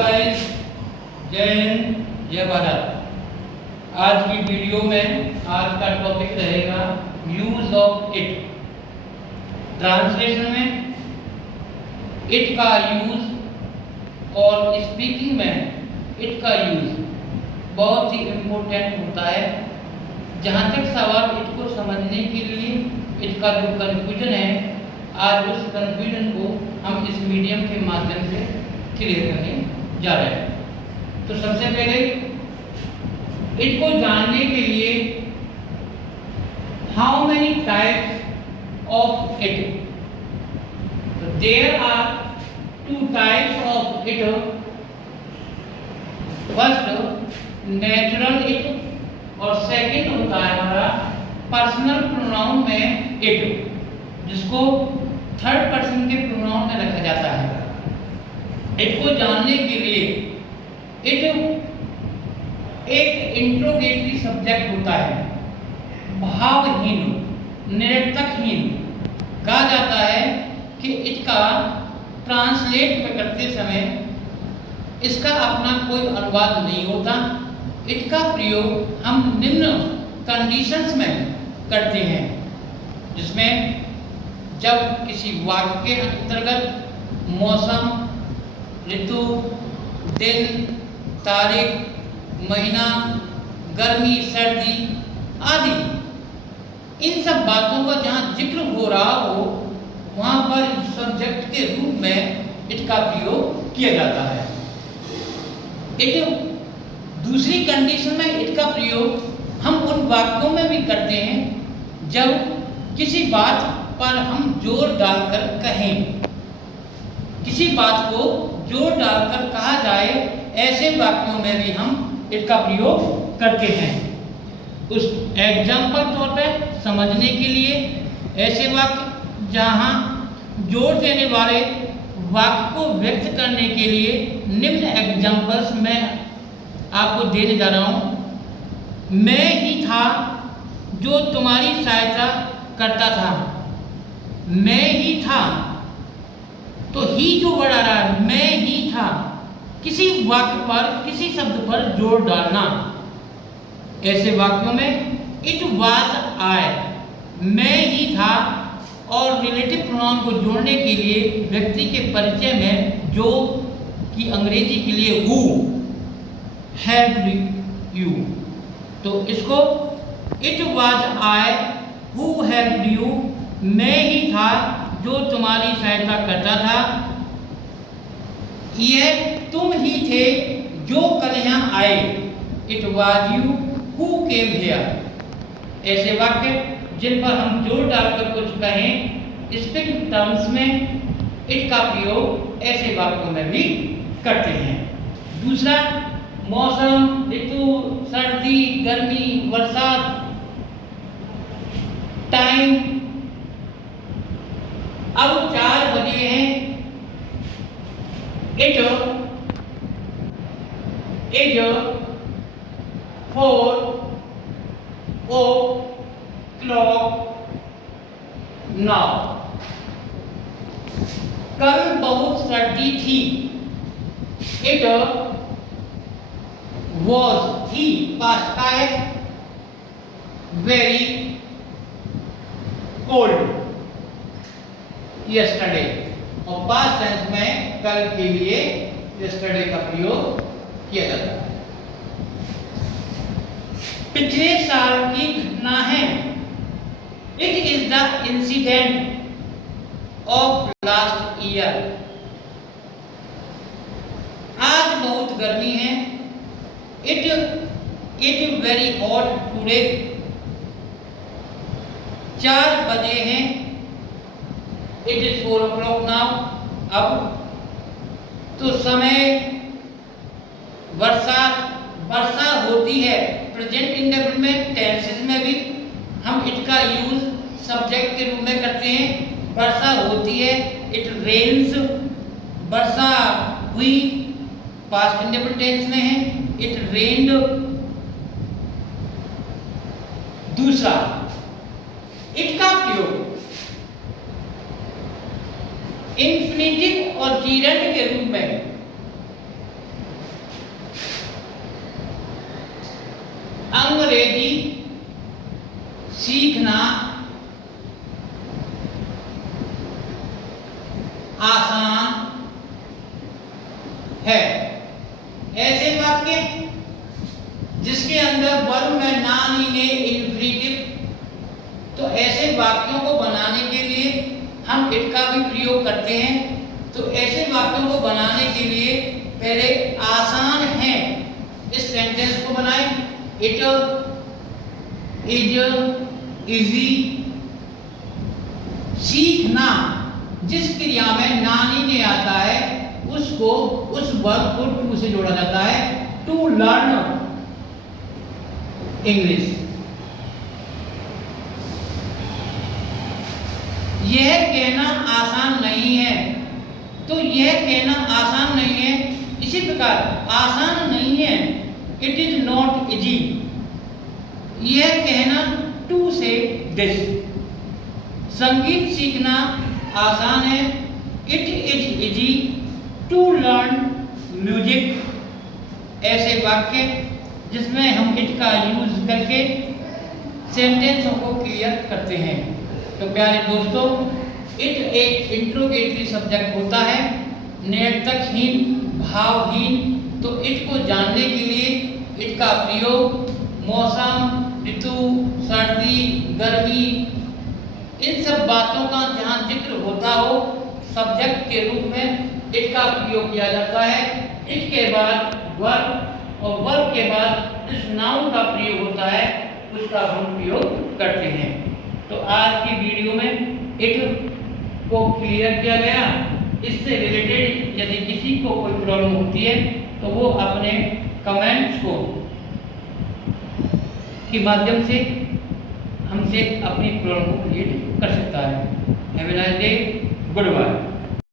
Guys, जय हिंद, जय भारत। आज की वीडियो में आज का टॉपिक रहेगा यूज ऑफ इट। ट्रांसलेशन में इट का यूज और स्पीकिंग में इट का यूज बहुत ही इम्पोर्टेंट होता है। जहाँ तक सवाल इट को समझने के लिए इट का जो कन्फ्यूजन है, आज उस कन्फ्यूजन को हम इस मीडियम के माध्यम से क्लियर करने जा रहे हैं। तो सबसे पहले इट को जानने के लिए how many types of it, there are two types of it. First natural it और सेकंड होता है हमारा पर्सनल प्रोनाउन में इट, जिसको थर्ड पर्सन के प्रोनाउन में रखा जाता है। इट को जानने के लिए इट एक इंट्रोगेटरी सब्जेक्ट होता है, भावहीन, निरर्थकहीन। कहा जाता है कि इट का ट्रांसलेट करते समय इसका अपना कोई अनुवाद नहीं होता। इट का प्रयोग हम निम्न कंडीशंस में करते हैं, जिसमें जब किसी वाक्य के अंतर्गत मौसम, ऋतु, दिन, तारीख, महीना, गर्मी, सर्दी आदि इन सब बातों का जहाँ जिक्र हो रहा हो, वहाँ पर सब्जेक्ट के रूप में इट का प्रयोग किया जाता है। इट दूसरी कंडीशन में इट का प्रयोग हम उन वाक्यों में भी करते हैं जब किसी बात पर हम जोर डालकर कहें, किसी बात को जोर डालकर कहा जाए, ऐसे वाक्यों में भी हम इट का प्रयोग करते हैं। उस एग्जाम्पल तौर पर समझने के लिए ऐसे वाक्य जहाँ जोर देने वाले वाक्य को व्यक्त करने के लिए निम्न एग्जाम्पल्स मैं आपको देने जा रहा हूँ। मैं ही था जो तुम्हारी सहायता करता था। मैं ही था, तो ही जो वर्ड आ रहा है, मैं ही था, किसी वाक्य पर, किसी शब्द पर जोर डालना। ऐसे वाक्यों में इट वाज आई, मैं ही था, और रिलेटिव प्रोनाउन को जोड़ने के लिए व्यक्ति के परिचय में जो कि अंग्रेजी के लिए हु, हेल्प्ड यू, तो इसको it was I who helped you, मैं ही था जो तुम्हारी सहायता करता था। यह तुम ही थे जो कल यहाँ आए, it was you who came here. ऐसे वाक्य जिन पर हम जोर डालकर कुछ कहें, स्पीकिंग टर्म्स में इट का प्रयोग ऐसे वाक्यों में भी करते हैं। दूसरा, मौसम, ऋतु, सर्दी, गर्मी, बरसात, टाइम। अब 4 बजे हैं, इट इज 4 o'clock now। कल बहुत सर्दी थी, इट was थी, पास्ट का है, वेरी कोल्ड yesterday, और पास्ट टेंस में कल के लिए yesterday का प्रयोग किया जाता है। पिछले साल की घटना है, it is the incident of last year. आज बहुत गर्मी है, इट वेरी हॉट टुडे। 4 बजे हैं, इट इज 4 o'clock नाउ। अब तो समय, वर्षा होती है, प्रेजेंट इंडेफिनिट टेंसेस में भी हम इट का यूज सब्जेक्ट के रूप में करते हैं। वर्षा होती है, इट रेन्स, वर्षा हुई, पास्ट इंडेफिनिट टेंस में है, इट रेन्ड। दूसरा, इट का प्रयोग इंफिनिटिव और जीरेंड के रूप में अंग्रेजी सीखना आसान है। ऐसे वाक्य जिसके अंदर वर्ब में नॉन इन इंफिनिटिव, तो ऐसे वाक्यों को बनाने के लिए हम इट का भी प्रयोग करते हैं। तो ऐसे वाक्यों को बनाने के लिए पहले आसान है इस सेंटेंस को बनाएं। It is easy. सीखना जिस क्रिया में नानी ने आता है उसको, उस वर्ब को टू से जोड़ा जाता है, टू लर्न इंग्लिश। यह कहना आसान नहीं है, तो यह कहना आसान नहीं है। इसी प्रकार आसान नहीं है, इट इज नॉट इजी। यह कहना टू से दिस। संगीत सीखना आसान है, it is easy to learn music. ऐसे वाक्य जिसमें हम इट का यूज करके सेंटेंसों को क्लियर करते हैं। तो प्यारे दोस्तों, इट एक इंट्रोगेटरी सब्जेक्ट होता है, निरर्थकहीन, भावहीन। तो इट को जानने के लिए इट का प्रयोग मौसम, ऋतु, सर्दी, गर्मी, इन सब बातों का जहाँ जिक्र होता हो सब्जेक्ट के रूप में इट का प्रयोग किया जाता है। इट के बाद वर्ब और वर्ब के बाद इस नाउन का प्रयोग होता है, उसका हम प्रयोग करते हैं। तो आज की वीडियो में इट को क्लियर किया गया। इससे रिलेटेड यदि किसी को कोई प्रॉब्लम होती है तो वो अपने कमेंट्स को के माध्यम से हमसे अपनी प्रॉब्लम को क्लियर कर सकता है। Have a nice day, good bye.